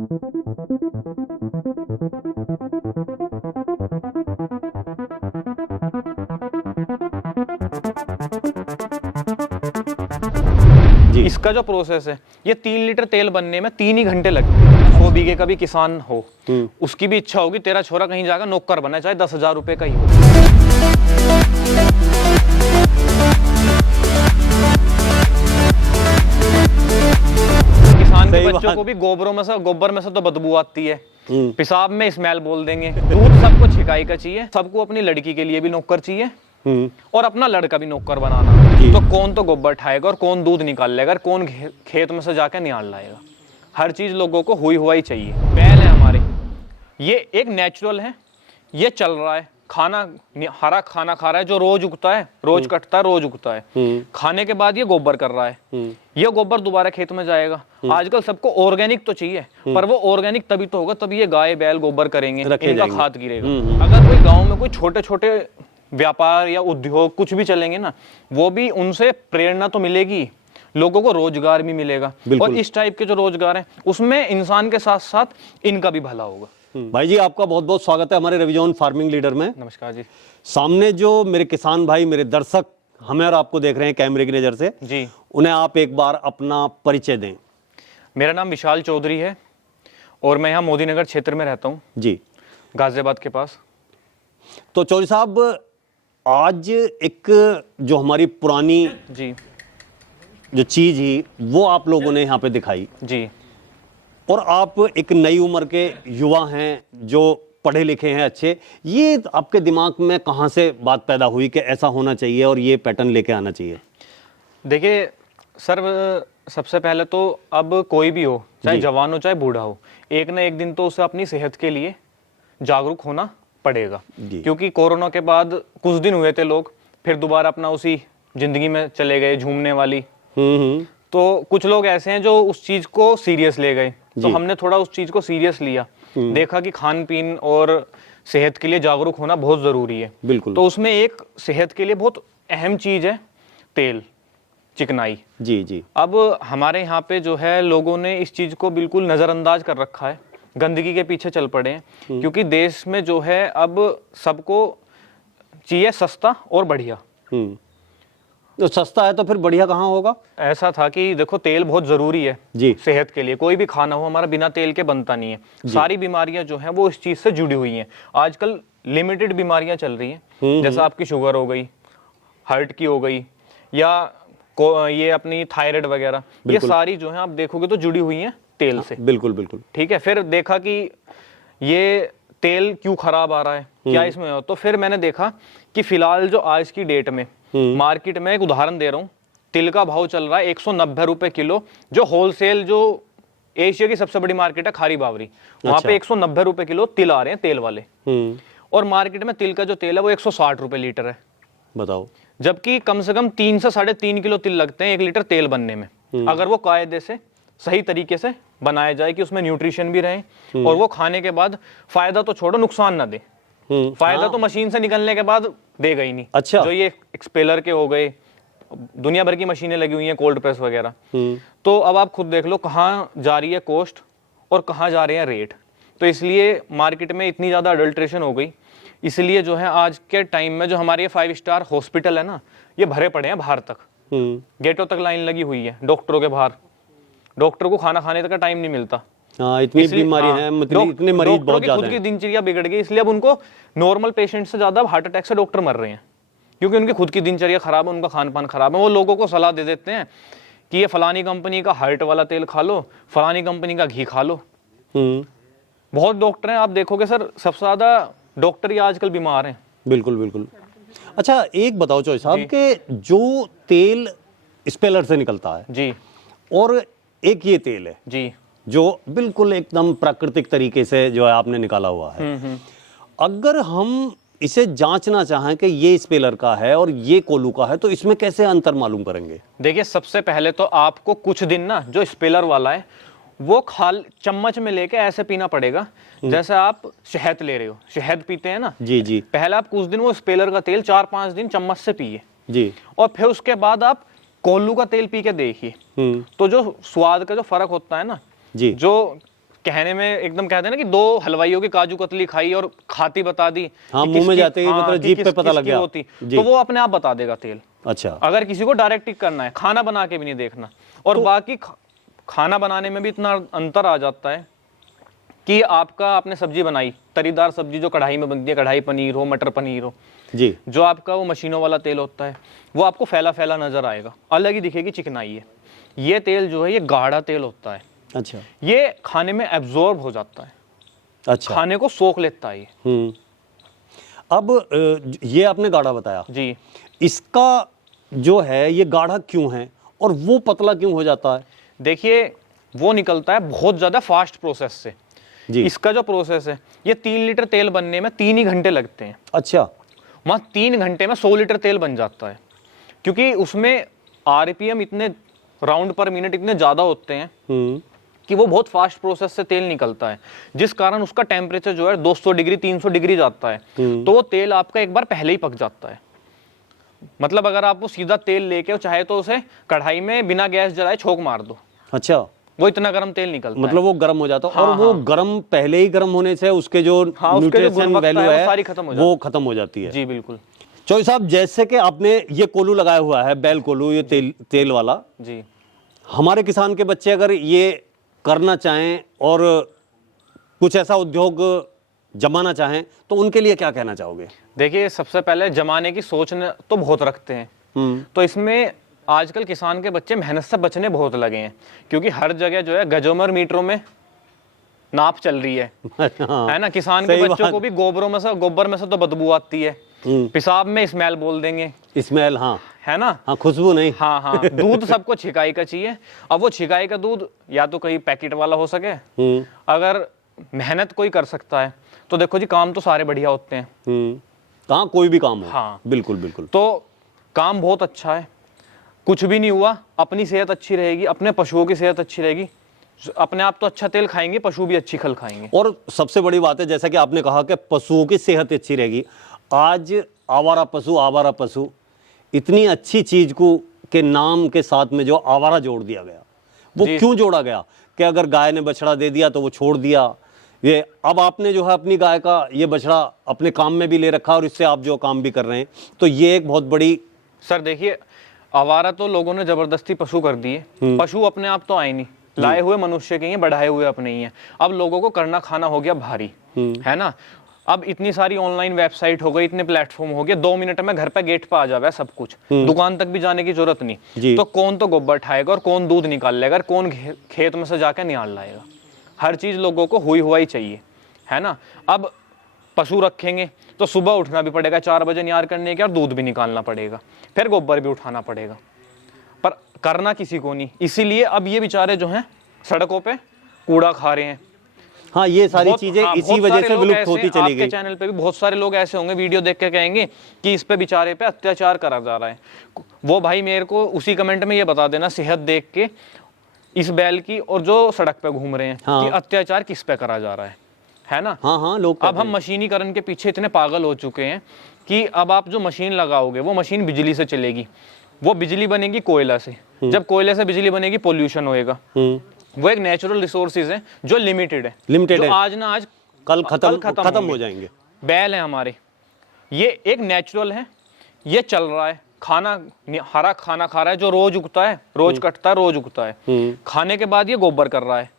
इसका जो प्रोसेस है, ये 3 लीटर तेल बनने में 3 ही घंटे लगते हैं। 100 बीघे का भी किसान हो, उसकी भी इच्छा होगी तेरा छोरा कहीं जाकर नौकर बना, चाहे 10,000 रुपए का ही हो। किसान के बच्चों को भी गोबर में से तो बदबू आती है, पेशाब में स्मेल बोल देंगे। दूध सबको छिकाई का चाहिए, सबको अपनी लड़की के लिए भी नौकर चाहिए और अपना लड़का भी नौकर बनाना। तो कौन तो गोबर उठाएगा और कौन दूध निकाल लेगा, कौन खेत में से जाकर निकाल लाएगा। हर चीज लोगों को हुआ ही चाहिए। बैल है हमारे, ये एक नेचुरल है, ये चल रहा है, हरा खाना खा रहा है जो रोज उगता है, रोज कटता है, रोज उगता है। खाने के बाद ये गोबर कर रहा है, ये गोबर दोबारा खेत में जाएगा। आजकल सबको ऑर्गेनिक तो चाहिए, पर वो ऑर्गेनिक तभी तो होगा तभी ये गाय बैल गोबर करेंगे, इनका खाद गिरेगा। अगर कोई गाँव में कोई छोटे छोटे व्यापार या उद्योग कुछ भी चलेंगे ना, वो भी उनसे प्रेरणा तो मिलेगी, लोगों को रोजगार भी मिलेगा। और इस टाइप के जो रोजगार हैं उसमें इंसान के साथ साथ इनका भी भला होगा। भाई जी, आपका बहुत बहुत स्वागत है हमारे रविजोन फार्मिंग लीडर में। नमस्कार जी। सामने जो मेरे किसान भाई, मेरे दर्शक हमें और आपको देख रहे हैं कैमरे की नजर से जी, उन्हें आप एक बार अपना परिचय दें। मेरा नाम विशाल चौधरी है और मैं यहाँ मोदी नगर क्षेत्र में रहता हूँ जी, गाजियाबाद के पास। तो चौधरी साहब, आज एक जो हमारी पुरानी जी जो चीज ही वो आप लोगों ने यहाँ पे दिखाई जी, और आप एक नई उम्र के युवा हैं जो पढ़े लिखे हैं अच्छे, ये आपके दिमाग में कहाँ से बात पैदा हुई कि ऐसा होना चाहिए और ये पैटर्न लेके आना चाहिए? देखिए सर, सबसे पहले तो अब कोई भी हो, चाहे जवान हो चाहे बूढ़ा हो, एक ना एक दिन तो उसे अपनी सेहत के लिए जागरूक होना पड़ेगा। क्योंकि कोरोना के बाद कुछ दिन हुए थे, लोग फिर दोबारा अपना उसी जिंदगी में चले गए, झूमने वाली। तो कुछ लोग ऐसे हैं जो उस चीज को सीरियस ले गए, तो हमने थोड़ा उस चीज को सीरियस लिया, देखा कि खान पीन और सेहत के लिए जागरूक होना बहुत जरूरी है। बिल्कुल। तो उसमें एक सेहत के लिए बहुत अहम चीज है तेल, चिकनाई। जी जी। अब हमारे यहाँ पे जो है लोगों ने इस चीज को बिल्कुल नजरअंदाज कर रखा है, गंदगी के पीछे चल पड़े हैं। क्योंकि देश में जो है अब सबको चाहिए सस्ता और बढ़िया। तो सस्ता है तो फिर बढ़िया कहाँ होगा? ऐसा था कि देखो तेल बहुत जरूरी है जी, सेहत के लिए। कोई भी खाना हो हमारा बिना तेल के बनता नहीं है। सारी बीमारियां जो हैं वो इस चीज से जुड़ी हुई हैं। आजकल लिमिटेड बीमारियां चल रही हैं, जैसा आपकी शुगर हो गई, हार्ट की हो गई, या ये अपनी थायराइड वगैरह, ये सारी जो है आप देखोगे तो जुड़ी हुई हैं तेल से। बिल्कुल बिल्कुल। ठीक है, फिर देखा कि ये तेल क्यों खराब आ रहा है, क्या इसमें हो। तो फिर मैंने देखा कि फिलहाल जो आज की डेट में मार्केट में, एक उदाहरण दे रहा हूँ, तिल का भाव चल रहा है 190 रुपए किलो। जो होलसेल, जो एशिया की सबसे बड़ी मार्केट है खारी बावरी, वहां पे 190 रुपए किलो तिल आ रहे हैं, तेल वाले। और मार्केट में तिल का जो तेल है वो 160 रुपए लीटर है। बताओ। जबकि कम से कम 3 से 3.5 किलो तिल लगते हैं 1 लीटर तेल बनने में, अगर वो कायदे से सही तरीके से बनाया जाए कि उसमें न्यूट्रिशन भी रहे और वो खाने के बाद फायदा तो छोड़ो, नुकसान ना दे। फायदा तो मशीन से निकलने के बाद देगा ही नहीं। अच्छा। जो ये एक्सपेलर के हो गए, दुनिया भर की मशीनें लगी हुई हैं, कोल्ड प्रेस वगैरह। तो अब आप खुद देख लो कहाँ जा रही है कॉस्ट और कहाँ जा रहे हैं रेट। तो इसलिए मार्केट में इतनी ज्यादा अडल्ट्रेशन हो गई। इसलिए जो है आज के टाइम में जो हमारे 5 स्टार हॉस्पिटल है ना, ये भरे पड़े हैं बाहर तक, गेटों तक लाइन लगी हुई है डॉक्टरों के बाहर। डॉक्टर को खाना खाने तक का टाइम नहीं मिलता। इतनी बीमारी है, इतने मरीज बहुत ज्यादा हैं। खुद की दिनचर्या बिगड़ गई, इसलिए अब उनको नॉर्मल पेशेंट से ज्यादा हार्ट अटैक से डॉक्टर मर रहे हैं, क्योंकि उनकी खुद की दिनचर्या खराब है, उनका खान पान खराब है। वो लोगों को सलाह दे देते हैं कि ये फलानी कंपनी का हार्ट वाला तेल खा लो, फलानी कंपनी का घी खा लो। बहुत डॉक्टर हैं, आप देखोगे सर, सबसे ज्यादा डॉक्टर ही आजकल बीमार हैं। बिल्कुल बिल्कुल। अच्छा, एक बताओ चौधरी साहब कि जो तेल स्पेलर से निकलता है जी, और एक ये तेल है जी, जो बिल्कुल एकदम प्राकृतिक तरीके से जो है आपने निकाला हुआ है, अगर हम इसे जांचना चाहें कि ये स्पेलर का है और ये कोल्हू का है, तो इसमें कैसे अंतर मालूम करेंगे? देखिए, सबसे पहले तो आपको कुछ दिन ना जो स्पेलर वाला है वो चम्मच में लेके ऐसे पीना पड़ेगा जैसे आप शहद ले रहे हो, शहद पीते हैं ना। जी जी। पहले आप कुछ दिन वो स्पेलर का तेल 4-5 दिन चम्मच से पिए जी, और फिर उसके बाद आप कोल्हू का तेल पी के देखिए। तो जो स्वाद का जो फर्क होता है ना जी, जो कहने में एकदम कहते हैं ना कि दो हलवाइयों की काजू कतली खाई और खाती बता दी। हाँ, कि मुंह में किसकी- जाते ही हाँ, मतलब कि जीभ पे किस- पता लग किसकी गया। होती, जी। तो वो अपने आप बता देगा तेल। अच्छा। अगर किसी को डायरेक्ट टिक करना है, खाना बना के भी नहीं देखना। और बाकी खाना बनाने में भी इतना अंतर आ जाता है कि आपने सब्जी बनाई, तरीदार सब्जी जो कढ़ाई में बनती है, कढ़ाई पनीर हो, मटर पनीर हो, जी। जो आपका वो मशीनों वाला तेल होता है, वो आपको फैला फैला नजर आएगा, अलग ही दिखेगी चिकनाई है। ये तेल जो है ये गाढ़ा तेल होता है, अच्छा। ये खाने में एब्जॉर्ब हो जाता है, अच्छा। खाने को सोख लेता है ये। अब ये आपने गाढ़ा बताया जी। इसका जो है ये गाढ़ा क्यों है और वो पतला क्यों हो जाता है? देखिए, वो निकलता है बहुत ज़्यादा फास्ट प्रोसेस से। जी। इसका जो प्रोसेस है, ये 3 लीटर तेल बनने में 3 ही घंटे लगते हैं। अच्छा। वहाँ 3 घंटे में 100 लीटर तेल बन जाता है, क्योंकि उसमें आरपीएम इतने राउंड पर मिनट इतने ज़्यादा होते हैं कि वो बहुत फास्ट प्रोसेस से तेल निकलता है, जिस कारण उसका टेम्परेचर जो है 200 डिग्री 300 डिग्री जाता है। तो वो तेल आपका एक बार पहले ही पक जाता है। मतलब अगर आप वो सीधा तेल लेके चाहे तो उसे कढ़ाई में बिना गैस जलाए छोंक मार दो, अच्छा। वो इतना गर्म तेल निकलता है। मतलब वो गर्म हो जाता है। हाँ, और वो हाँ। गर्म पहले ही गर्म होने से उसके जो हाँ, उसके जो न्यूट्रिशन गुणवत्ता वैल्यू है, वो है सारी खत्म हो वो खत्म हो जाती है। जी बिल्कुल। चौधरी साहब, जैसे कि आपने ये कोलू लगाया हुआ है, बैल कोलू, ये तेल वाला, जी। हमारे किसान के बच्चे अगर ये करना चाहें और कुछ ऐसा उद्योग जमाना चाहें तो उनके लिए क्या कहना चाहोगे? देखिए, सबसे पहले जमाने की सोच तो बहुत रखते हैं, तो इसमें आजकल किसान के बच्चे मेहनत से बचने बहुत लगे हैं, क्योंकि हर जगह जो है गजोमर मीटरों में नाप चल रही है। हाँ, है ना, किसान के बच्चों को भी गोबर में से तो बदबू आती है, पेशाब में स्मेल बोल देंगे, स्मेल। हाँ, है ना। हाँ, खुशबू नहीं। हाँ हाँ, दूध सबको छिकाई का चाहिए। अब वो छिकाई का दूध या तो कहीं पैकेट वाला हो सके, अगर मेहनत कोई कर सकता है तो देखो जी, काम तो सारे बढ़िया होते हैं। कहाँ कोई भी काम हो। हाँ, बिल्कुल बिल्कुल। तो काम बहुत अच्छा है, कुछ भी नहीं हुआ, अपनी सेहत अच्छी रहेगी, अपने पशुओं की सेहत अच्छी रहेगी, अपने आप तो अच्छा तेल खाएंगे, पशु भी अच्छी खल खाएंगे। और सबसे बड़ी बात है, जैसा कि आपने कहा कि पशुओं की सेहत अच्छी रहेगी। आज आवारा पशु इतनी अच्छी चीज को के नाम के साथ में जो आवारा जोड़ दिया गया, वो क्यों जोड़ा गया? कि अगर गाय ने बछड़ा दे दिया तो वो छोड़ दिया। ये अब आपने जो है अपनी गाय का ये बछड़ा अपने काम में भी ले रखा और इससे आप जो काम भी कर रहे हैं, तो ये एक बहुत बड़ी। सर देखिए, आवारा तो लोगों ने जबरदस्ती पशु कर दिए। पशु अपने आप तो आए नहीं, लाए हुए मनुष्य के ही हैं, बढ़ाए हुए अपने ही हैं। अब लोगों को करना खाना हो गया भारी, है ना। अब इतनी सारी ऑनलाइन वेबसाइट हो गई, इतने प्लेटफॉर्म हो गए, 2 मिनट में घर पे गेट पे आ जावे सब कुछ, दुकान तक भी जाने की जरूरत नहीं। तो कौन तो गोबर उठाएगा और कौन दूध निकाल लेगा और कौन खेत में से जाके निकाल लाएगा? हर चीज लोगों को हुई हुआ ही चाहिए, है ना। अब पशु रखेंगे तो सुबह उठना भी पड़ेगा 4 बजे नियार करने के, और दूध भी निकालना पड़ेगा, फिर गोबर भी उठाना पड़ेगा, पर करना किसी को नहीं। इसीलिए अब ये बेचारे जो हैं सड़कों पे कूड़ा खा रहे हैं। हाँ, ये सारी चीजें इसी वजह से विलुप्त होती चली आपके गई। चैनल पे भी बहुत सारे लोग ऐसे होंगे, वीडियो देख के कहेंगे कि इस पे बेचारे पे अत्याचार करा जा रहा है। वो भाई मेरे को उसी कमेंट में ये बता देना, सेहत देख के इस बैल की और जो सड़क पे घूम रहे हैं, हाँ। कि अत्याचार किस पे करा जा रहा है ना। हाँ हाँ, लोग अब हम मशीनीकरण के पीछे इतने पागल हो चुके हैं कि अब आप जो मशीन लगाओगे वो मशीन बिजली से चलेगी, वो बिजली बनेगी कोयला से। जब कोयले से बिजली बनेगी, पोल्यूशन होएगा। वो एक नेचुरल रिसोर्सेज है जो लिमिटेड है, जो आज ना आज कल खत्म हो जाएंगे। बैल है हमारे, ये एक नेचुरल है, ये चल रहा है, हरा खाना खा रहा है, जो रोज उगता है, रोज कटता है, रोज उगता है। खाने के बाद ये गोबर कर रहा है,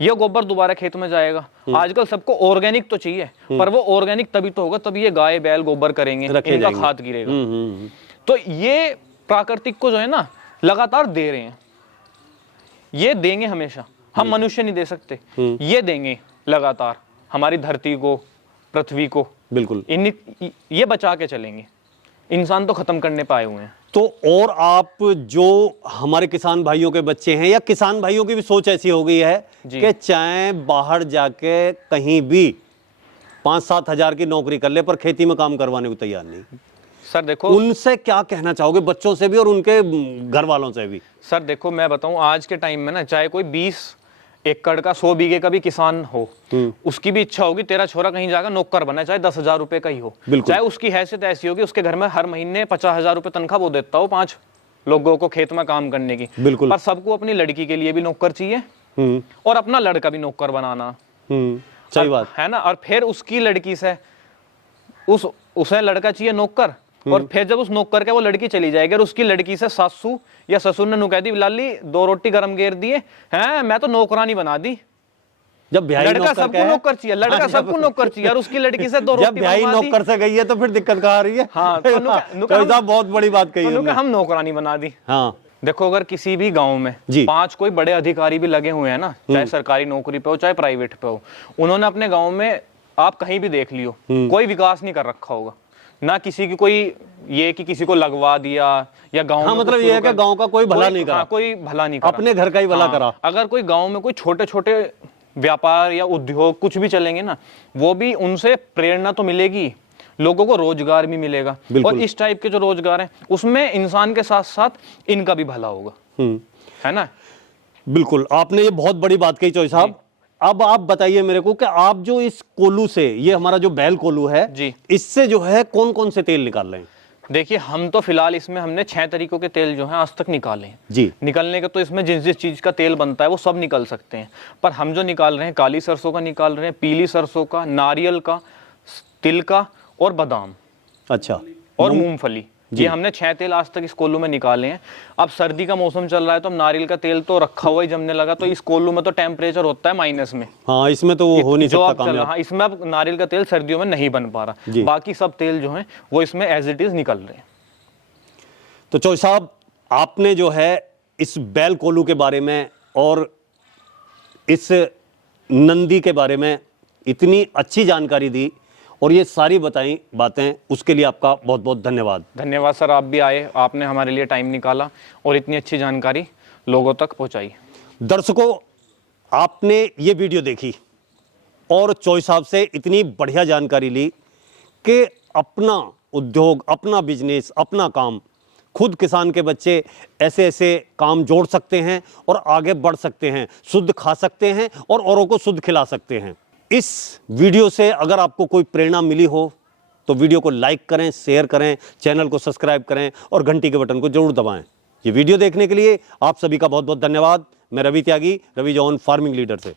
ये गोबर दोबारा खेत में जाएगा। आजकल सबको ऑर्गेनिक तो चाहिए, पर वो ऑर्गेनिक तभी तो होगा तभी ये गाय बैल गोबर करेंगे, इनका खाद गिरेगा। तो ये प्राकृतिक को जो है ना लगातार दे रहे हैं, ये देंगे हमेशा, हम मनुष्य नहीं दे सकते, ये देंगे लगातार हमारी धरती को, पृथ्वी को। बिल्कुल, ये बचा के चलेंगे, इंसान तो खत्म करने पाए हुए हैं। तो और आप जो हमारे किसान भाइयों के बच्चे हैं, या किसान भाइयों की भी सोच ऐसी हो गई है कि चाहे बाहर जाके कहीं भी 5-7 हजार की नौकरी कर ले, पर खेती में काम करवाने को तैयार नहीं। सर देखो, उनसे क्या कहना चाहोगे, बच्चों से भी और उनके घर वालों से भी? सर देखो, मैं बताऊं, आज के टाइम में ना, चाहे कोई 20 एकड़ का 100 बीघे का भी किसान हो, उसकी भी इच्छा होगी तेरा छोरा कहीं जाकर नौकर बना, चाहे 10,000 रुपए का ही हो, चाहे उसकी हैसियत ऐसी होगी, उसके घर में हर महीने 50,000 रुपए तनख्वाह वो देता हो 5 लोगों को खेत में काम करने की। बिल्कुल। पर सबको अपनी लड़की के लिए भी नौकर चाहिए, और अपना लड़का भी नौकर बनाना। सही बात है ना। और फिर उसकी लड़की से उसे लड़का चाहिए नौकर, और फिर जब उस नौकर के वो लड़की चली जाएगी और उसकी लड़की से सासू या ससुर ने कह दी लाली 2 रोटी गरम घेर दिए हैं, मैं तो नौकरानी बना दी। जब ब्याही लड़का सबको नौकर चाहिए, लड़का सबको नौकर चाहिए, और उसकी लड़की से 2 रोटी जब ब्याही नौकर से गई है तो फिर दिक्कत कहाँ आ रही है? हाँ, तो साहब बहुत बड़ी बात कही उन्होंने, हम नौकरानी बना दी। हाँ देखो, अगर किसी भी गांव में 5 कोई बड़े अधिकारी भी लगे हुए हैं ना, चाहे सरकारी नौकरी पे हो चाहे प्राइवेट पे हो, उन्होंने अपने गांव में, आप कहीं भी देख लियो, कोई विकास नहीं कर रखा होगा ना। किसी की कोई ये कि किसी को लगवा दिया या गांव में, मतलब ये है कि गांव का कोई भला नहीं करा, कोई भला नहीं करा, अपने घर का ही भला करा। अगर कोई गांव में कोई छोटे छोटे व्यापार या उद्योग कुछ भी चलेंगे ना, वो भी उनसे प्रेरणा तो मिलेगी, लोगों को रोजगार भी मिलेगा, और इस टाइप के जो रोजगार हैं उसमें इंसान के साथ साथ इनका भी भला होगा, है ना। बिल्कुल, आपने ये बहुत बड़ी बात कही चौधरी साहब। अब आप बताइए मेरे को कि आप जो इस कोल्हू से, ये हमारा जो बैल कोल्हू है जी, इससे जो है कौन कौन से तेल निकाल रहे हैं? देखिए, हम तो फिलहाल इसमें हमने 6 तरीकों के तेल जो हैं आज तक निकाले हैं जी। निकलने के तो इसमें जिस जिस चीज का तेल बनता है वो सब निकल सकते हैं, पर हम जो निकाल रहे हैं काली सरसों का निकाल रहे हैं, पीली सरसों का, नारियल का, तिल का और बादाम, अच्छा, और मूंगफली। ये हमने 6 तेल आज तक इस कोल्हू में निकाले हैं। अब सर्दी का मौसम चल रहा है तो अब नारियल का तेल तो रखा हुआ ही जमने लगा, तो इस कोल्हू में तो टेम्परेचर होता है माइनस में। हाँ, इसमें तो वो हो नहीं सकता कामयाब। हाँ, इसमें अब नारियल का तेल सर्दियों में नहीं बन पा रहा, बाकी सब तेल जो है वो इसमें एज इट इज निकल रहे हैं। तो चौधरी साहब, आपने जो है इस बैल कोल्हू के बारे में और इस नंदी के बारे में इतनी अच्छी जानकारी दी और ये सारी बताई बातें, उसके लिए आपका बहुत बहुत धन्यवाद। धन्यवाद सर, आप भी आए, आपने हमारे लिए टाइम निकाला और इतनी अच्छी जानकारी लोगों तक पहुंचाई। दर्शकों, आपने ये वीडियो देखी और चौधरी साहब से इतनी बढ़िया जानकारी ली कि अपना उद्योग, अपना बिजनेस, अपना काम, खुद किसान के बच्चे ऐसे ऐसे काम जोड़ सकते हैं और आगे बढ़ सकते हैं, शुद्ध खा सकते हैं और औरों को शुद्ध खिला सकते हैं। इस वीडियो से अगर आपको कोई प्रेरणा मिली हो तो वीडियो को लाइक करें, शेयर करें, चैनल को सब्सक्राइब करें और घंटी के बटन को जरूर दबाएं। ये वीडियो देखने के लिए आप सभी का बहुत बहुत धन्यवाद। मैं रवि त्यागी, रवि जॉन फार्मिंग लीडर से।